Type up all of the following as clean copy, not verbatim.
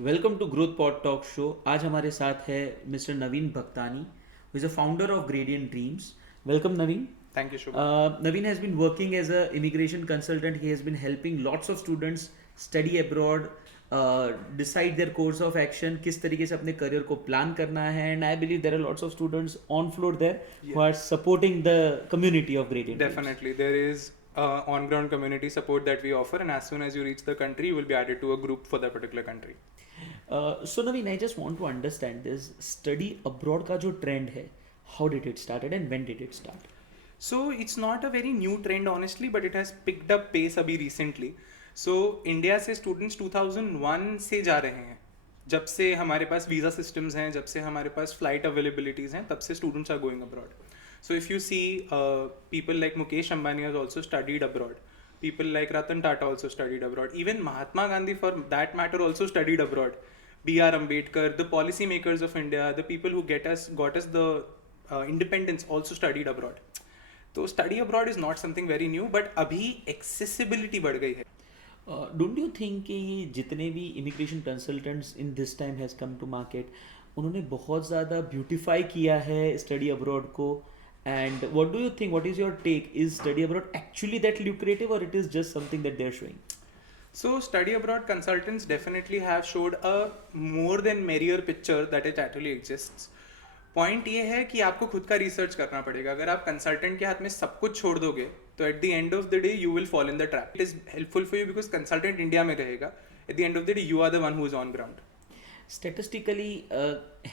Welcome to Growth Pod talk show. आज हमारे साथ है mister Naveen Bhaktani, who is a founder of Gradient Dreams. Welcome Naveen. Thank you, Shubham. Naveen has been working as a immigration consultant. He has been helping lots of students study abroad, decide their course of action, किस तरीके से अपने करियर को plan करना है. And I believe there are lots of students on floor there Yeah, who are supporting the community of Gradient Dreams. definitely. There is on-ground community support that we offer, and as soon as you reach the country, you will be added to a group for that particular country. So Naveen, I just want to understand this study abroad का जो trend है, how did it started and when did it start? So it's not a very new trend, honestly, but it has picked up pace अभी recently. So India से students 2001 से जा रहे हैं. जब से हमारे पास visa systems हैं, जब से हमारे पास flight availabilities हैं, तब से students are going abroad. So if you see, people like Mukesh Ambani has also studied abroad. People like Ratan Tata also studied abroad. Even Mahatma Gandhi, for that matter, also studied abroad. B.R. Ambedkar, the policy makers of India, the people who got us the independence also studied abroad. तो study abroad is not something very new, but अभी एक्सेसिबिलिटी बढ़ गई है. Don't you think कि ये जितने भी immigration consultants in this time has come to market, उन्होंने बहुत ज़्यादा ब्यूटिफाई किया है स्टडी अब्रॉड को. And what do you think, what is your take, is study abroad actually that lucrative और it is just something that they are showing? So study abroad consultants definitely have showed a more than merrier picture that it actually exists. Point ये है कि आपको खुद का रिसर्च करना पड़ेगा. अगर आप कंसल्टेंट के हाथ में सब कुछ छोड़ दोगे तो at the end of the day you will fall in the trap. It is helpful for you because consultant India में रहेगा. At the end of the day you are the one who is on ground. Statistically,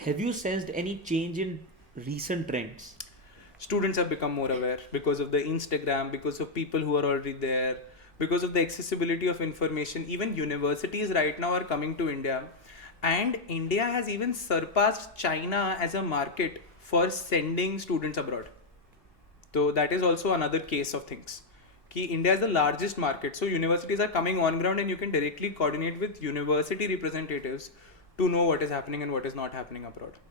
have you sensed any change in recent trends? Students have become more aware because of the Instagram, because of people who are already there, because of the accessibility of information. Even universities right now are coming to India, and India has even surpassed China as a market for sending students abroad. So that is also another case of things. Ki India is the largest market, so universities are coming on ground, and you can directly coordinate with university representatives to know what is happening and what is not happening abroad.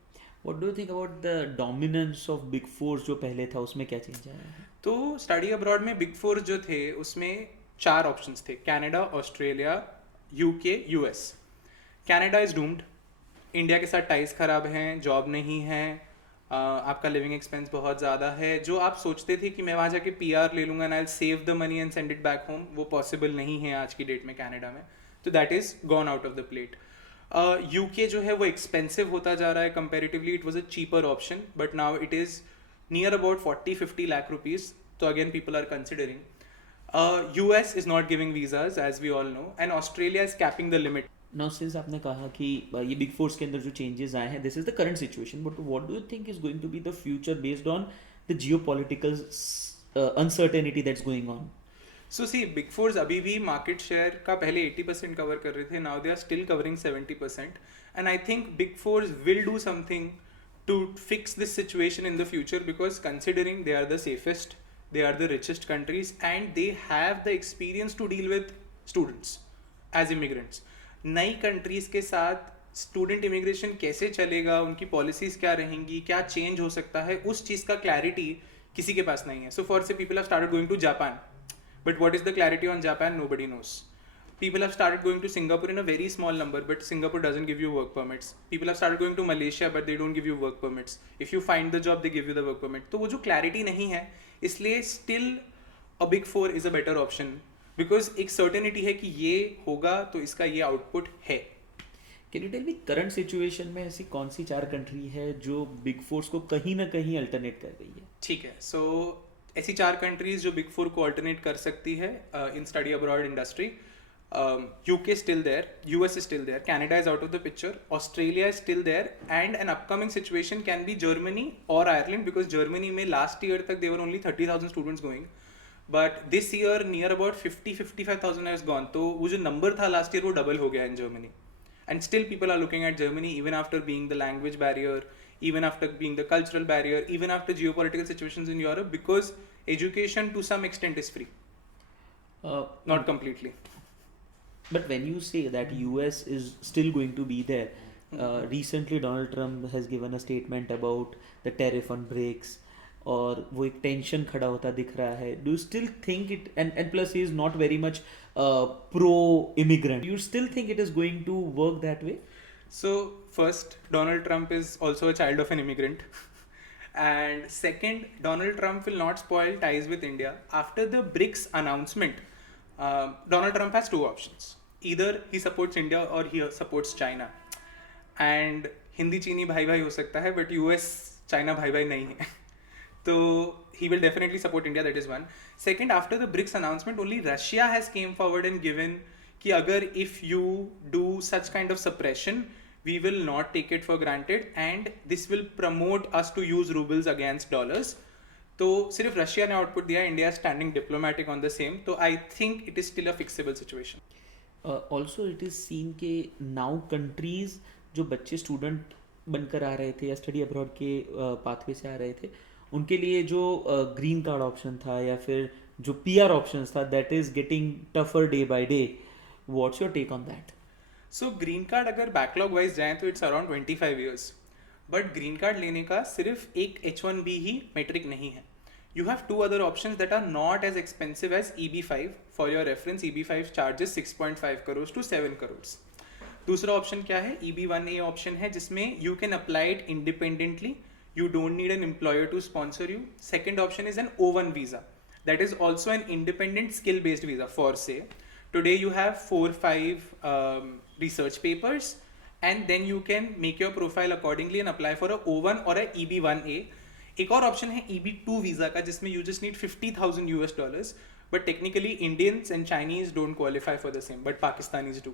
What do you think about the dominance of Big Four जो पहले था, उसमें क्या चेंज आया है? तो study abroad में big four जो थे उसमें 4 ऑप्शंस थे: Canada, Australia, UK, US. Canada is doomed. India के साथ टाइज खराब हैं, जॉब नहीं है, आपका लिविंग एक्सपेंस बहुत ज़्यादा है. जो आप सोचते थे कि मैं वहाँ जाके पीआर ले लूँगा and I will save the money and send it back home, वो पॉसिबल नहीं है आज की डेट में कनाडा में. तो that is gone out of the plate. UK जो है वो एक्सपेंसिव होता जा रहा है comparatively. It was a cheaper option, but now it is near about 40-50 lakh rupees. So again, people are considering. US is not giving visas, as we all know, and Australia is capping the limit. Now since आपने कहा कि ये big force के अंदर जो changes आए हैं, this is the current situation, but what do you think is going to be the future based on the geopolitical uncertainty that's going on? So see, Big Fours अभी भी market share का पहले 80% cover कर रहे थे. Now they are still covering 70%. And I think Big Fours will do something to fix this situation in the future, because considering they are the safest, they are the richest countries, and they have the experience to deal with students as immigrants. नई कंट्रीज के साथ student immigration कैसे चलेगा, उनकी पॉलिसीज क्या रहेंगी, क्या चेंज हो सकता है, उस चीज़ का क्लैरिटी किसी के पास नहीं है. So for say people have started going to Japan, but what is the clarity on Japan? Nobody knows. People have started going to Singapore in a very small number, but Singapore doesn't give you work permits. People have started going to Malaysia, but they don't give you work permits. If you find the job, they give you the work permit. तो वो जो clarity नहीं है, इसलिए still a big four is a better option, because एक certainty है कि ये होगा तो इसका ये output है. Can you tell me current situation में ऐसी कौन सी 4 कंट्री है जो बिग फोर्स को कहीं ना कहीं अल्टरनेट कर रही है? ठीक है. सो ऐसी 4 कंट्रीज जो बिग फोर को अल्टरनेट कर सकती है in study abroad industry. UK still there, US is still there, Canada is out of the picture, Australia is still there, and an upcoming situation can be Germany or Ireland, because Germany में last year तक there were only 30,000 students going, but this year near about 50-55,000 has gone. तो वो जो number था last year वो double हो गया in Germany, and still people are looking at Germany even after being the language barrier, even after being the cultural barrier, even after geopolitical situations in Europe, because education to some extent is free, not completely. But when you say that US is still going to be there, recently Donald Trump has given a statement about the tariff on brakes. और वो एक टेंशन खड़ा होता दिख रहा है. Do you still think it, and plus he is not very much pro immigrant, you still think it is going to work that way? So, first, Donald Trump is also a child of an immigrant. And second, Donald Trump will not spoil ties with India. After the BRICS announcement, Donald Trump has two options. Either he supports India or he supports China. And Hindi चीनी भाई भाई हो सकता है, but US China भाई भाई नहीं है. So he will definitely support India. That is one. Second, after the BRICS announcement, only Russia has came forward and given कि अगर if you do such kind of suppression, we will not take it for granted and this will promote us to use rubles against dollars. तो सिर्फ रशिया ने output दिया, India standing diplomatic on the same. तो I think it is still a fixable situation. Also it is seen के now countries जो बच्चे स्टूडेंट बनकर आ रहे थे या स्टडी अब्रॉड के पाथवे से आ रहे थे, उनके लिए जो ग्रीन कार्ड ऑप्शन था या फिर जो पीआर ऑप्शन था, that is getting tougher day by day. What's your take on that? So green card अगर बैकलॉग वाइज जाए तो it's around 25 years. But green card लेने का सिर्फ एक H1B ही मेट्रिक नहीं है. You have two other options that are not as expensive as EB5. For your reference, EB5 charges 6.5 crores to 7 crores. दूसरा ऑप्शन क्या है? EB1A ऑप्शन है जिसमें you can apply it independently. You don't need an employer to sponsor you. Second option is an O1 visa. That is also an independent skill-based visa. For say, today you have 4-5 research papers, and then you can make your profile accordingly and apply for a O1 or a EB1A. एक और ऑप्शन है EB2 visa का जिसमें you just need $50,000, but technically Indians and Chinese don't qualify for the same, but Pakistanis do.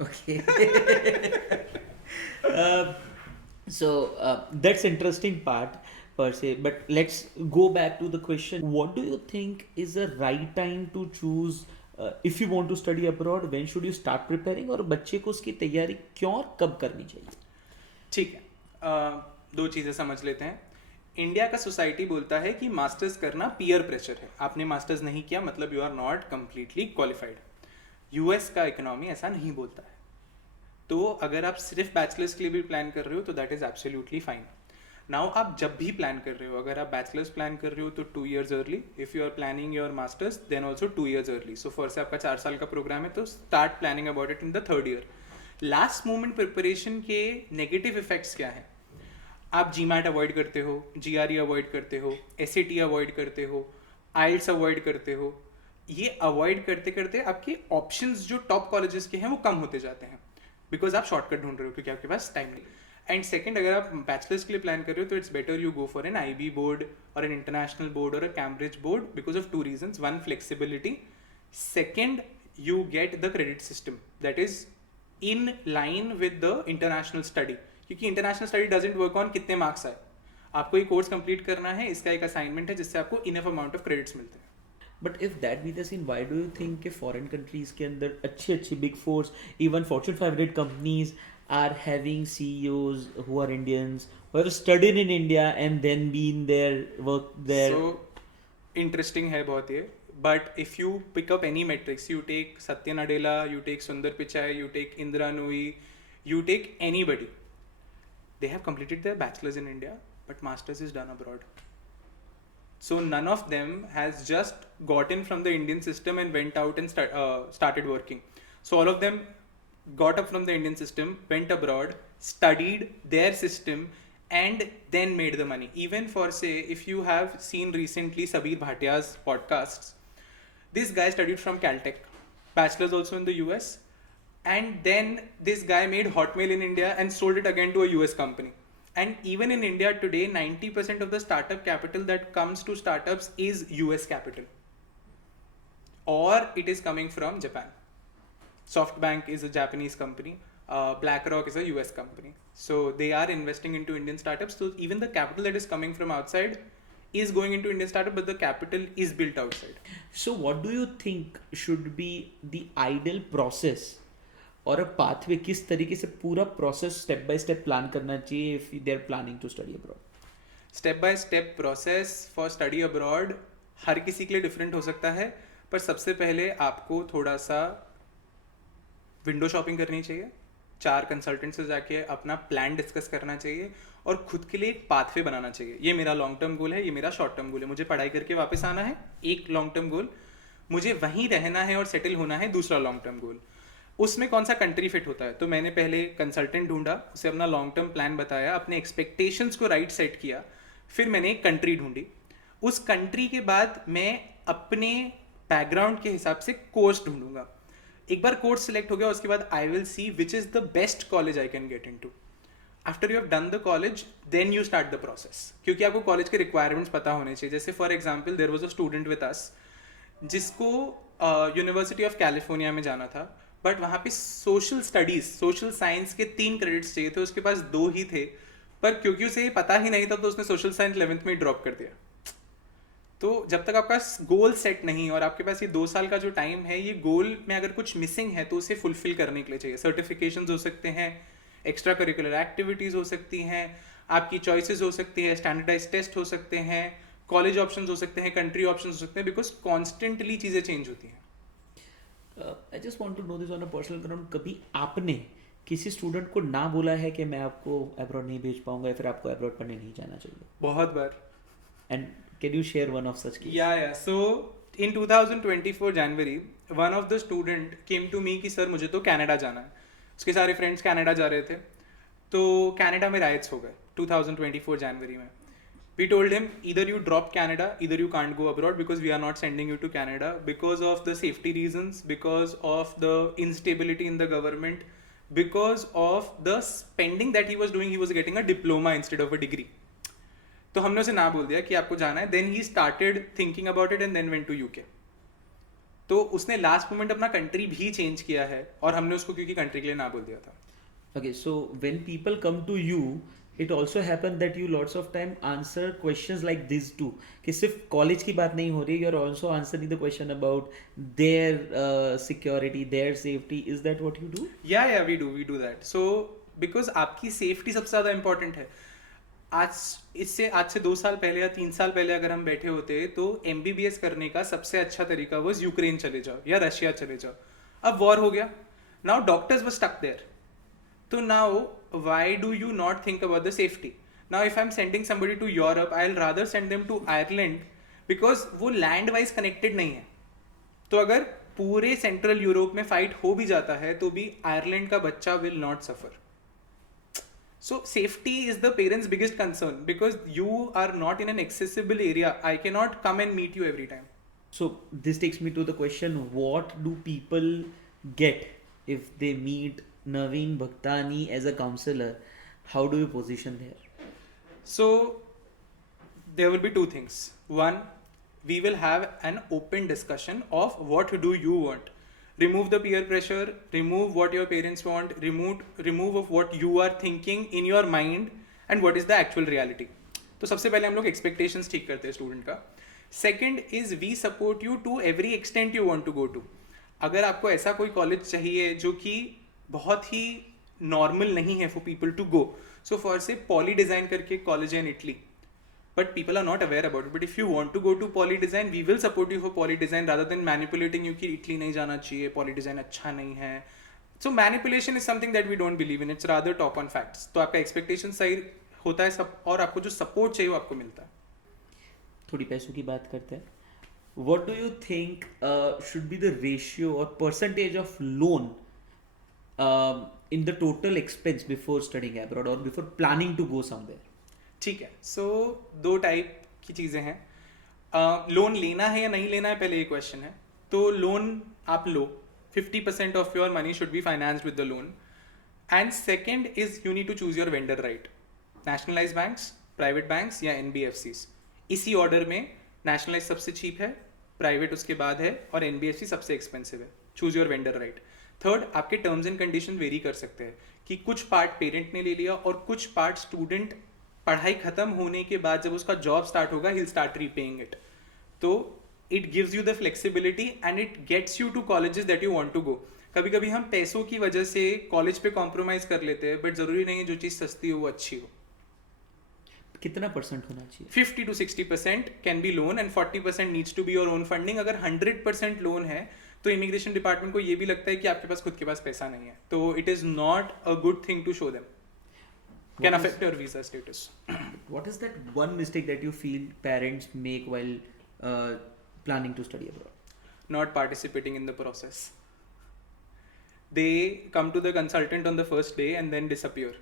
Okay. That's interesting part per se, but let's go back to the question. What do you think is the right time to choose if you want to study abroad? When should you start preparing, और बच्चे को उसकी तैयारी क्यों और कब करनी चाहिए? ठीक है, दो चीज़ें समझ लेते हैं. इंडिया का सोसाइटी बोलता है कि मास्टर्स करना पीयर प्रेशर है. आपने मास्टर्स नहीं किया मतलब you are not completely qualified. US का इकोनॉमी ऐसा नहीं बोलता है. तो अगर आप सिर्फ बैचलर्स के लिए भी प्लान कर रहे हो तो that is absolutely fine. Now आप जब भी प्लान कर रहे हो, अगर आप बैचलर्स प्लान कर रहे हो तो 2 years early. If you are planning your masters then also 2 years early. So for say आपका 4 साल का प्रोग्राम है तो start planning about it in the 3rd year. Last moment preparation के नेगेटिव इफेक्ट्स क्या हैं? आप GMAT अवॉइड करते हो, GRE अवॉइड करते हो, SAT अवॉइड करते हो, IELTS अवॉइड करते हो. ये अवॉइड करते करते आपके ऑप्शंस जो टॉप कॉलेजेस के हैं वो कम होते जाते हैं, बिकॉज आप शॉर्टकट ढूंढ रहे हो क्योंकि आपके पास टाइम नहीं. एंड सेकंड, अगर आप बैचलर्स के लिए प्लान कर रहे हो तो it's better you go for an IB board और एन इंटरनेशनल बोर्ड और a Cambridge board because of 2 reasons. One, flexibility. Second, you get the credit system that is in line with the international study, क्योंकि international study doesn't work on कितने marks आए. आपको ये course complete करना है, इसका एक असाइनमेंट है जिससे आपको इनफ अमाउंट ऑफ क्रेडिट्स मिलते हैं. But if that be the scene, why do you think कि फॉरेन कंट्रीज के अंदर अच्छी अच्छी big fours, even Fortune 500 companies are having CEOs who are Indians, who have studied in India and then been there, work there? So interesting है बहुत ये. But if you pick up any metrics, you take Satya Nadella, you take Sundar Pichai, you take Indra Nooyi, you take anybody, they have completed their bachelor's in India, but master's is done abroad. So none of them has just gotten from the Indian system and went out and started working. So all of them got up from the Indian system, went abroad, studied their system, and then made the money. Even for say, if you have seen recently Sabir Bhatia's podcasts, this guy studied from Caltech, bachelor's also in the US, and then this guy made Hotmail in India and sold it again to a US company. And even in India today, 90% of the startup capital that comes to startups is US capital, or it is coming from Japan. SoftBank is a Japanese company. BlackRock is a US company. So they are investing into Indian startups. So even the capital that is coming from outside is going into Indian startup, but the capital is built outside. So what do you think should be the ideal process और a pathway? किस तरीके से पूरा process step by step plan करना चाहिए if they are planning to study abroad? Step by step process for study abroad हर किसी के लिए different हो सकता है, पर सबसे पहले आपको थोड़ा सा विंडो शॉपिंग करनी चाहिए. 4 कंसल्टेंट से जाके अपना प्लान डिस्कस करना चाहिए और खुद के लिए एक पाथवे बनाना चाहिए। ये मेरा लॉन्ग टर्म गोल है, ये मेरा शॉर्ट टर्म गोल है। मुझे पढ़ाई करके वापस आना है, एक लॉन्ग टर्म गोल। मुझे वहीं रहना है और सेटल होना है, दूसरा लॉन्ग टर्म गोल। उसमें कौन सा कंट्री फिट होता है? तो मैंने पहले कंसल्टेंट ढूंढा, उसे अपना लॉन्ग टर्म प्लान बताया, अपने एक्सपेक्टेशंस को राइट सेट किया, फिर मैंने एक कंट्री ढूंढी। उस कंट्री के बाद मैं अपने बैकग्राउंड के हिसाब से कोर्स ढूंढूंगा। एक बार कोर्स सिलेक्ट हो गया, उसके बाद I will see which is the best college I can get into. After you have done the college then you start the process, क्योंकि आपको कॉलेज के रिक्वायरमेंट्स पता होने चाहिए। जैसे for example there was a student with us जिसको university of California में जाना था, बट वहाँ पे सोशल स्टडीज, सोशल साइंस के 3 क्रेडिट्स चाहिए थे, उसके पास 2 ही थे। पर क्योंकि उसे ये पता ही नहीं था तो उसने सोशल साइंस 11th में ड्रॉप कर दिया। तो जब तक आपका गोल सेट नहीं और आपके पास ये 2 साल का जो टाइम है, ये गोल में अगर कुछ मिसिंग है तो उसे फुलफिल करने के लिए चाहिए। सर्टिफिकेशंस हो सकते हैं, एक्स्ट्रा करिकुलर एक्टिविटीज हो सकती हैं, आपकी चॉइसेस हो सकती है, स्टैंडर्डाइज टेस्ट हो सकते हैं, कॉलेज ऑप्शंस हो सकते हैं, कंट्री ऑप्शंस हो सकते हैं, बिकॉज कॉन्स्टेंटली चीज़ें चेंज होती हैं। I just want to know this on a personal ground. कभी आपने किसी स्टूडेंट को ना बोला है कि मैं आपको अब्रॉड नहीं भेज पाऊंगा या फिर आपको अब्रॉड पढ़ने नहीं जाना चाहिए? बहुत बार। And can you share one of such case? या so in 2024 January one of the student came to me कि सर मुझे तो कनाडा जाना है। उसके सारे फ्रेंड्स कनाडा जा रहे थे, तो कनाडा में राइट्स हो गए 2024 जनवरी में। We told him either you drop Canada, either you can't go abroad because we are not sending you to Canada because of the safety reasons, because of the instability in the government, because of the spending that he was doing. He was getting a diploma instead of a degree. तो हमने उसे ना बोल दिया कि आपको जाना है। Then he started thinking about it and then went to UK. तो उसने लास्ट मोमेंट अपना कंट्री भी चेंज किया है और हमने उसको क्योंकि कंट्री के लिए ना बोल दिया था। Okay, so when people come to you, it also happen that you lots of time answer questions like this too, कि सिर्फ कॉलेज की बात नहीं हो रही, you are also answering the question about their security, their safety. Is that what you do? Yeah, we do that. So because आपकी सेफ्टी सबसे ज़्यादा इम्पोर्टेंट है। आज से 2 साल पहले या 3 साल पहले अगर हम बैठे होते तो MBBS करने का सबसे अच्छा तरीका वो यूक्रेन चले जाओ या रशिया चले जाओ। अब वॉर हो गया, now doctors were stuck there. So now, why do you not think about the safety? Now, if I'm sending somebody to Europe, I'll rather send them to Ireland because वो land wise connected नहीं है। तो अगर पूरे central Europe में फाइट हो भी जाता है तो भी आयरलैंड का बच्चा will not suffer. So safety is the parents' biggest concern because you are not in an accessible area. I cannot come and meet you every time. So this takes me to the question: what do people get if they meet Naveen Bhaktani as a counselor? How do you position there? So there will be 2 things. One, we will have an open discussion of what do you want. Remove the peer pressure, remove what your parents want, remove of what you are thinking in your mind and what is the actual reality. तो सबसे पहले हम लोग expectations ठीक करते हैं स्टूडेंट का। Second is we support you to every extent you want to go to. अगर आपको ऐसा कोई कॉलेज चाहिए जो कि बहुत ही नॉर्मल नहीं है for people to go, so for से पॉली डिजाइन करके कॉलेज है in Italy, but people are not aware about it. But if you want to go to Poli Design, we will support you for Poli Design rather than manipulating you कि Italy नहीं जाना चाहिए, Poli Design अच्छा नहीं है। So manipulation is something that we don't believe in, it's rather talk on facts. तो आपका एक्सपेक्टेशन सही होता है सब, और आपको जो सपोर्ट चाहिए वो आपको मिलता है। थोड़ी पैसों की बात करते हैं। What do you think should be the ratio or percentage of loan in the total expense before studying abroad or before planning to go somewhere? ठीक है, सो 2 टाइप की चीज़ें हैं। लोन लेना है या नहीं लेना है, पहले ये क्वेश्चन है। तो लोन आप लो, 50% of your money should be financed with the loan. And second is you need to choose your vendor right, nationalise banks, private banks या NBFCs। इसी ऑर्डर में नेशनलाइज सबसे चीप है, प्राइवेट उसके बाद है और NBFC सबसे एक्सपेंसिव है। Choose your vendor right. Third, आपके टर्म्स एंड कंडीशन वेरी कर सकते हैं कि कुछ पार्ट पेरेंट ने ले लिया और कुछ पार्ट स्टूडेंट पढ़ाई खत्म होने के बाद जब उसका जॉब स्टार्ट होगा ही स्टार्ट रीपेइंग इट। तो it gives you the flexibility and it gets you to colleges that you want to go. कभी कभी हम पैसों की वजह से कॉलेज पे कॉम्प्रोमाइज कर लेते हैं, बट जरूरी नहीं है जो चीज़ सस्ती हो वो अच्छी हो। कितना परसेंट होना चाहिए? 50 to 60% can be loan and 40% needs to be your own funding. अगर 100% लोन है तो इमिग्रेशन डिपार्टमेंट को ये भी लगता है कि आपके पास खुद के पास पैसा नहीं है, तो it is not a good thing to show them, can What is affect your visa status. what is that one mistake that you feel parents make while uh, planning to study abroad? Not participating in the process. They come to the consultant on the first day and then disappear,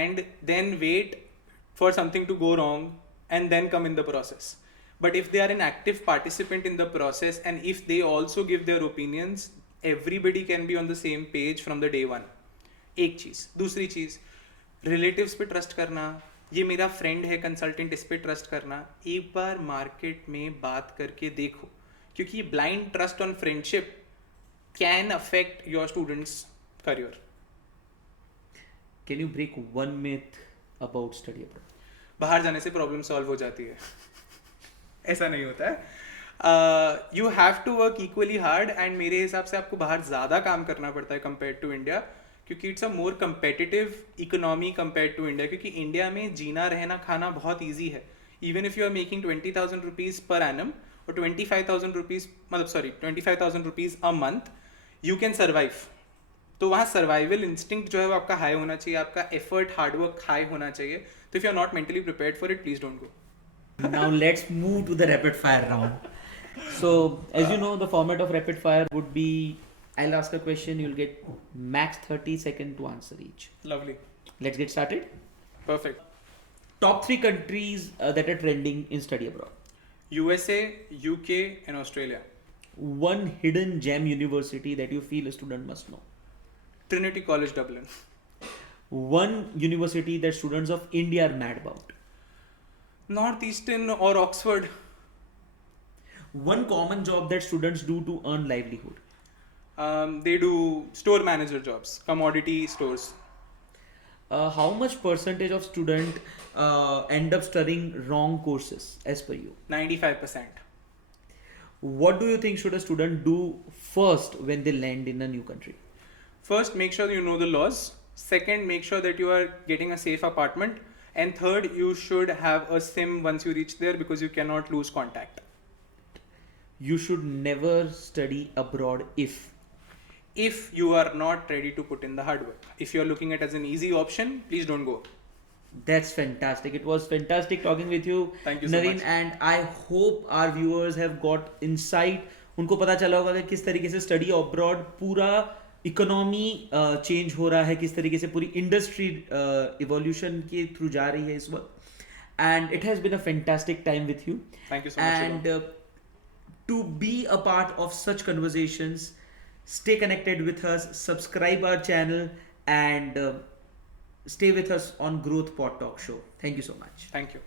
and then wait for something to go wrong and then come in the process. But if they are an active participant in the process and if they also give their opinions, everybody can be on the same page from the day one. एक चीज़. दूसरी चीज़, रिलेटिव्स पे ट्रस्ट करना, ये मेरा फ्रेंड है कंसल्टेंट, इस पे ट्रस्ट करना. एक बार मार्केट में बात करके देखो, क्योंकि blind trust on friendship can affect your students career. Can you break one myth about study abroad? बाहर जाने से प्रॉब्लम सॉल्व हो जाती है. ऐसा नहीं होता है. You have to work equally hard, and मेरे हिसाब से आपको बाहर ज़्यादा काम करना पड़ता है कंपेयर टू इंडिया, क्योंकि it's a more competitive economy compare to India. क्योंकि इंडिया में जीना रहना खाना बहुत ईजी है. Even if you are making 20,000 rupees per annum और 25,000 रुपीज़, मतलब sorry 25,000 rupees a month, you can survive. तो वहाँ सर्वाइवल इंस्टिंक्ट जो है वो आपका हाई होना चाहिए, आपका एफर्ट हार्डवर्क हाई होना चाहिए. तो if you are not mentally prepared for it, please don't go. Now let's move to the rapid fire round. So, as you know, the format of rapid fire would be I'll ask a question, you'll get max 30 seconds to answer each. Lovely. Let's get started. Perfect. Top 3 countries that are trending in study abroad. USA, UK and Australia. One hidden gem university that you feel a student must know. Trinity College Dublin. One university that students of India are mad about. Northeastern or Oxford. One common job that students do to earn livelihood. They do store manager jobs, commodity stores. How much percentage of student end up studying wrong courses as per you? 95%. What do you think should a student do first when they land in a new country? First, make sure you know the laws. Second, make sure that you are getting a safe apartment. And third, you should have a SIM once you reach there, because you cannot lose contact. You should never study abroad If you are not ready to put in the hard work. If you are looking at it as an easy option, please don't go. That's fantastic. It was fantastic talking with you, Thank you so Naveen, much. and I hope our viewers have got insight. उनको पता चला होगा कि किस तरीके से study abroad पूरा economy change हो रहा है, किस तरीके से पूरी इंडस्ट्री इवोल्यूशन के थ्रू जा रही है इस वक्त. And it has been a fantastic time with you. Thank you so much. And to be a part of such conversations, stay connected with us, subscribe our channel, and stay with us on Growth Pod Talk Show. Thank you so much. Thank you.